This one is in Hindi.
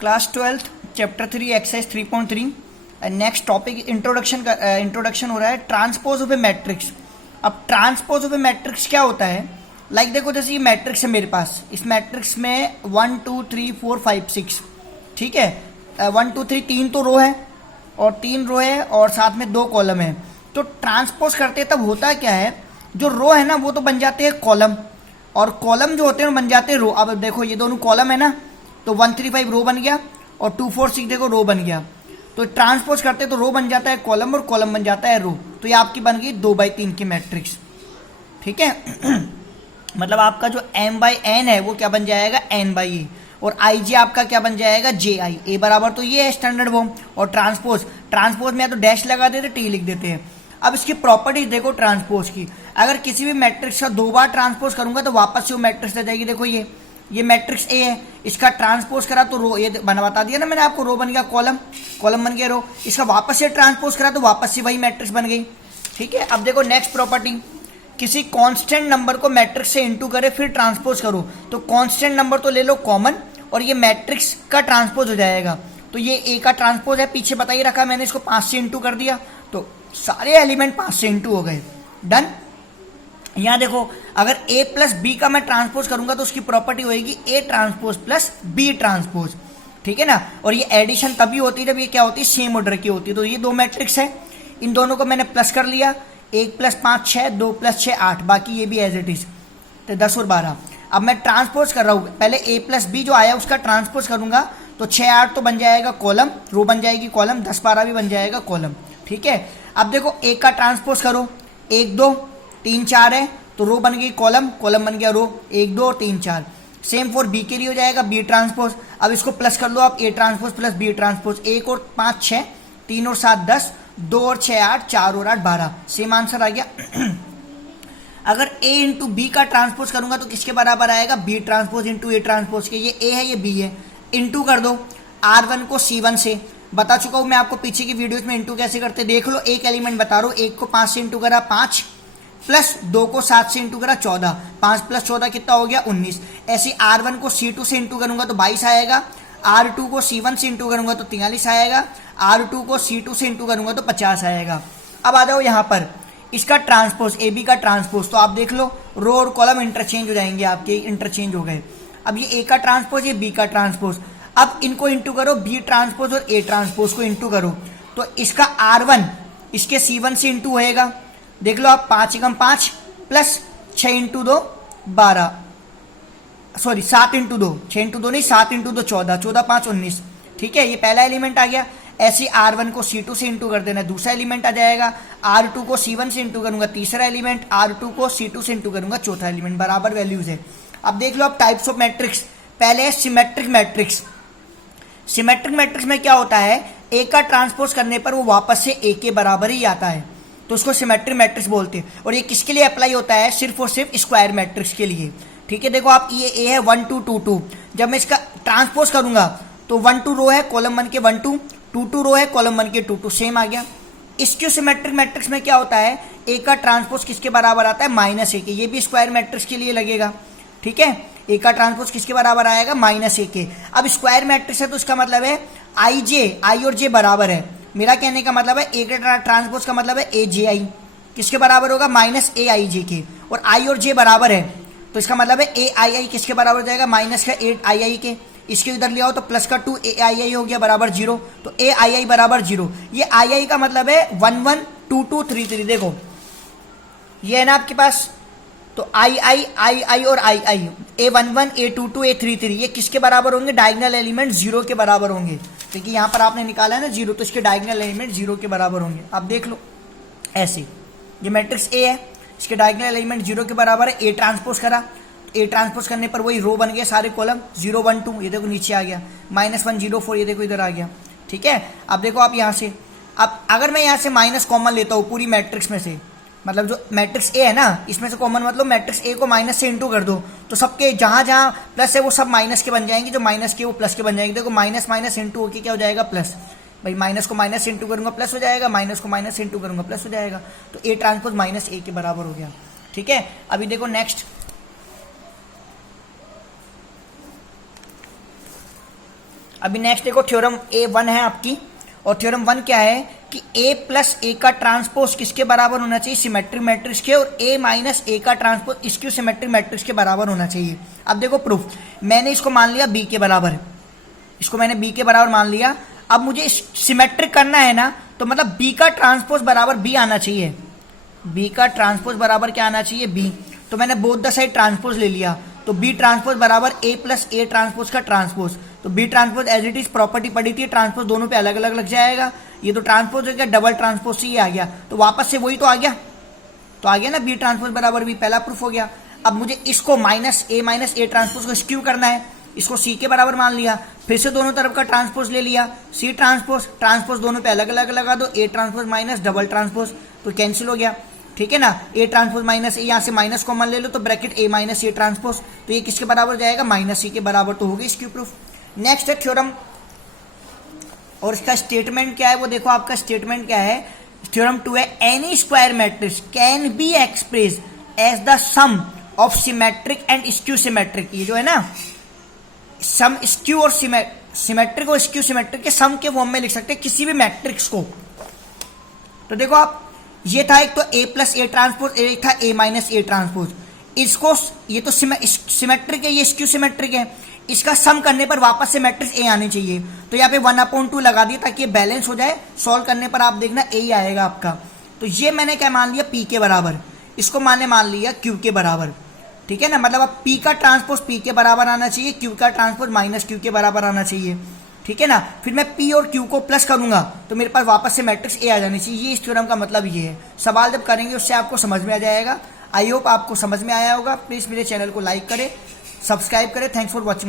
Class 12th chapter 3 exercise 3.3 next topic introduction हो रहा है ट्रांसपोज ऑफ ए मैट्रिक्स। अब ट्रांसपोज ऑफ ए मैट्रिक्स क्या होता है? लाइक देखो, जैसे ये मैट्रिक्स है मेरे पास, इस मैट्रिक्स में 1 2 3 4 5 6, ठीक है, 1 2 3 तीन तो रो है और 3 रो है और साथ में 2 कॉलम है। तो ट्रांसपोज करते तब होता क्या है, जो रो है ना वो तो बन जाते हैं कॉलम और कॉलम जो होते हैं वो बन जाते हैं रो। अब देखो ये दोनों कॉलम है ना, तो 1 3 5 रो बन गया और 2 4 6 देखो रो बन गया। तो ट्रांसपोज करते तो रो बन जाता है कॉलम और कॉलम बन जाता है रो। तो ये आपकी बन गई 2/3 की मैट्रिक्स, ठीक है। मतलब आपका जो m/n है वो क्या बन जाएगा n/e और ij आपका क्या बन जाएगा ji। a बराबर तो ये है स्टैंडर्ड फॉर्म और ट्रांसपोज में या तो डैश लगा देते टी लिख देते हैं। अब इसकी प्रॉपर्टीज देखो ट्रांसपोज की, अगर किसी भी मैट्रिक्स का 2 बार ट्रांसपोज करूंगा तो वापस से वो मैट्रिक्स आ जाएगी। देखो ये मैट्रिक्स ए है, इसका ट्रांसपोज करा तो रो, ये बता दिया ना मैंने आपको, रो बन गया कॉलम, कॉलम बन गया रो। इसका वापस से ट्रांसपोज करा तो वापस से वही मैट्रिक्स बन गई, ठीक है। अब देखो नेक्स्ट प्रॉपर्टी, किसी कांस्टेंट नंबर को मैट्रिक्स से इनटू करे फिर ट्रांसपोज करो तो कांस्टेंट नंबर तो ले लो कॉमन और ये मैट्रिक्स का ट्रांसपोज हो जाएगा। तो ये ए का ट्रांसपोज है, पीछे बता ही रखा मैंने, इसको 5 से इनटू कर दिया तो सारे एलिमेंट 5 से इनटू हो गए, डन। यहां देखो, अगर a प्लस बी का मैं ट्रांसपोज करूंगा तो उसकी प्रॉपर्टी होगी a transpose plus b transpose, ठीक है ना। और ये एडिशन तभी होती है जब ये क्या होती है, सेम ऑर्डर की होती है। तो ये 2 मैट्रिक्स है, इन दोनों को मैंने प्लस कर लिया, 1 + 5 6, 2 + 6 8, बाकी ये भी एज इट इज, तो 10 और 12। अब मैं ट्रांसपोज कर रहा हूं, पहले a प्लस बी जो आया उसका ट्रांसपोज करूंगा तो 6 8 तो बन जाएगा कॉलम, रो बन जाएगी कॉलम, 10 12 भी बन जाएगा कॉलम, ठीक है। अब देखो a का ट्रांसपोज करो, 1 2 3 4 है तो रो बन गई कॉलम, कॉलम बन गया रो, 1 2 3 4। सेम फॉर बी के लिए हो जाएगा बी ट्रांसपोज। अब इसको प्लस कर लो आप, a transpose plus b transpose, 1 और 5 6, 3 और 7 10, 2 और 6 8, 4 और 8 12, सेम आंसर आ गया। अगर a इंटू बी का ट्रांसपोज करूंगा तो किसके बराबर आएगा, b transpose into a transpose के। ये a है ये b है, इंटू कर दो r1 को c1 से, बता चुका हूं मैं आपको पीछे की वीडियोस में इंटू कैसे करते देख लो। एक एलिमेंट बता रहा हूं, 1 को 5 से इंटू करा 5 प्लस 2 को 7 से इंटू करा 14, 5 + 14 कितना हो गया 19। ऐसे r1 को c2 से इंटू करूंगा तो 22 आएगा, r2 को c1 से इंटू करूंगा तो 43 आएगा, r2 को c2 से इंटू करूंगा तो 50 आएगा। अब आ जाओ यहाँ पर इसका ट्रांसपोज, ए बी का ट्रांसपोज, तो आप देख लो रो और कॉलम इंटरचेंज हो जाएंगे, आपके इंटरचेंज हो गए। अब ये ए का ट्रांसपोज, ये बी का ट्रांसपोज, अब इनको इंटू करो, बी ट्रांसपोज और ए ट्रांसपोज को इंटू करो तो इसका r1 इसके c1 से इंटू होएगा। देख लो आप, 5 × 5 प्लस 6 × 2 12, सॉरी 7 × 2, 6 × 2 नहीं 7 × 2 14, 14 5 19, ठीक है। ये पहला एलिमेंट आ गया। ऐसे r1 को c2 से इंटू कर देना, दूसरा एलिमेंट आ जाएगा, r2 को c1 से इंटू करूंगा तीसरा एलिमेंट, r2 को c2 से इंटू करूंगा चौथा एलिमेंट, बराबर वैल्यूज है। अब देख लो आप टाइप्स ऑफ मैट्रिक्स, पहले है सिमेट्रिक मैट्रिक्स। सिमेट्रिक मैट्रिक्स में क्या होता है, ए का ट्रांसपोज करने पर वो वापस से ए के बराबर ही आता है, तो उसको सिमेट्रिक मैट्रिक्स बोलते हैं। और ये किसके लिए अप्लाई होता है, सिर्फ और सिर्फ स्क्वायर मैट्रिक्स के लिए, ठीक है। देखो आप, ये ए है 1 2 2 2, जब मैं इसका ट्रांसपोज करूंगा तो 1 2 रो है कॉलम बन के 1 2, 2 2 रो है कॉलम बन के 2 2, सेम आ गया। इसके सिमेट्रिक मैट्रिक्स में क्या होता है, ए का ट्रांसपोज किसके बराबर आता है, -a के, ये भी स्क्वायर मैट्रिक्स के लिए लगेगा, ठीक है। ए का ट्रांसपोज किसके बराबर आएगा, -a के। अब स्क्वायर मैट्रिक्स है तो इसका मतलब है आई और जे बराबर है। मेरा कहने का मतलब है ए का ट्रांसपोज का मतलब है AJI किसके बराबर होगा, -AIJ के, और आई और जे बराबर है तो इसका मतलब है AII किसके बराबर हो जाएगा, -8II के। इसके इधर ले आओ तो प्लस का 2AII हो गया बराबर 0, तो AII बराबर 0। ये II का मतलब है 1 1 2 2 3 3, देखो ये है ना आपके पास, तो आई और आई, A11 A22 A33 ये किसके बराबर होंगे, डायगोनल एलिमेंट 0 के बराबर होंगे, क्योंकि यहाँ पर आपने निकाला है ना 0, तो इसके डायगोनल एलिमेंट 0 के बराबर होंगे। आप देख लो ऐसे, ये मैट्रिक्स ए है, इसके डायगोनल एलिमेंट 0 के बराबर है, ए ट्रांसपोज करा, ए ट्रांसपोज करने पर वही रो बन गया सारे कॉलम, 0 1 2, ये देखो नीचे आ गया, -1 0 4, ये देखो इधर आ गया, ठीक है। अब देखो आप यहाँ से, अब अगर मैं यहाँ से माइनस कॉमन लेता हूँ पूरी मैट्रिक्स में से, मतलब जो मैट्रिक्स ए है ना इसमें से कॉमन मतलब मैट्रिक्स ए को माइनस से इंटू कर दो तो सबके जहां जहां प्लस है वो सब माइनस के बन जाएंगे, जो माइनस के वो प्लस के बन जाएंगे। देखो माइनस माइनस इंटू होकर क्या हो जाएगा, प्लस। भाई माइनस को माइनस से इंटू करूंगा प्लस हो जाएगा, माइनस को माइनस से इंटू करूंगा प्लस हो जाएगा, तो ए ट्रांसपोज -a के बराबर हो गया, ठीक है। अभी देखो नेक्स्ट, अभी नेक्स्ट देखो, थ्योरम A1 है आपकी, और थ्योरम 1 क्या है कि A प्लस ए का ट्रांसपोज किसके बराबर होना चाहिए, सिमेट्रिक मैट्रिक्स के, और A माइनस ए का ट्रांसपोज स्क्यू सिमेट्रिक मैट्रिक्स के बराबर होना चाहिए। अब देखो प्रूफ, मैंने इसको मान लिया B के बराबर, इसको मैंने B के बराबर मान लिया। अब मुझे सिमेट्रिक करना है ना, तो मतलब B का ट्रांसपोज बराबर B आना चाहिए, B का ट्रांसपोज बराबर क्या आना चाहिए, B। तो मैंने बोथ द साइड ट्रांसपोज ले लिया, तो B ट्रांसपोज बराबर A प्लस ए ट्रांसपोज का ट्रांसपोज। तो B transpose as it is property पड़ी थी, ट्रांसपोज दोनों पे अलग अलग लग जाएगा, ये तो ट्रांसपोज हो गया, डबल ट्रांसपोज से ये आ गया, तो वापस से वही तो आ गया, तो आ गया ना B ट्रांसपोज बराबर B, पहला प्रूफ हो गया। अब मुझे इसको माइनस ए ट्रांसपोज को स्क्यू करना है, इसको C के बराबर मान लिया, फिर से दोनों तरफ का ट्रांसपोज ले लिया, C ट्रांसपोज, ट्रांसपोज दोनों पे अलग अलग लगा दो, A transpose minus double transpose, तो कैंसिल हो गया, ठीक है ना। A ट्रांसपोज माइनस ए, यहाँ से माइनस कॉमन ले लो तो bracket A minus A transpose, तो ये किसके बराबर जाएगा, माइनस C के बराबर, तो हो गई इसकी प्रूफ। नेक्स्ट है थ्योरम, और इसका स्टेटमेंट क्या है वो देखो, आपका स्टेटमेंट क्या है, थ्योरम 2 है, any square matrix can be express as the sum of symmetric and skew symmetric. ये जो है ना, सम स्क्यू और सिमेट्रिक और स्क्यू सिमेट्रिक के सम के फॉर्म में लिख सकते हैं किसी भी मैट्रिक्स को। तो देखो आप, ये था एक तो A प्लस ए ट्रांसपोज, एक था A माइनस ए ट्रांसपोज, इसको ये तो सिमेट्रिक है, ये स्क्यू सिमेट्रिक है, इसका सम करने पर वापस से मैट्रिक्स A आनी चाहिए, तो यहाँ पे 1/2 लगा दिया ताकि ये बैलेंस हो जाए, सॉल्व करने पर आप देखना A ही आएगा आपका। तो ये मैंने क्या मान लिया, P के बराबर, इसको मैंने मान लिया Q के बराबर, ठीक है ना। मतलब अब P का ट्रांसपोज P के बराबर आना चाहिए, Q का ट्रांसपोज माइनस Q के बराबर आना चाहिए, ठीक है ना। फिर मैं P और Q को प्लस करूंगा तो मेरे पास वापस से मैट्रिक्स A आ जानी चाहिए, ये इस थ्योरम का मतलब ये है। सवाल जब करेंगे उससे आपको समझ में आ जाएगा। आई होप आपको समझ में आया होगा। प्लीज मेरे चैनल को लाइक करें, सब्सक्राइब करें। Thanks for watching.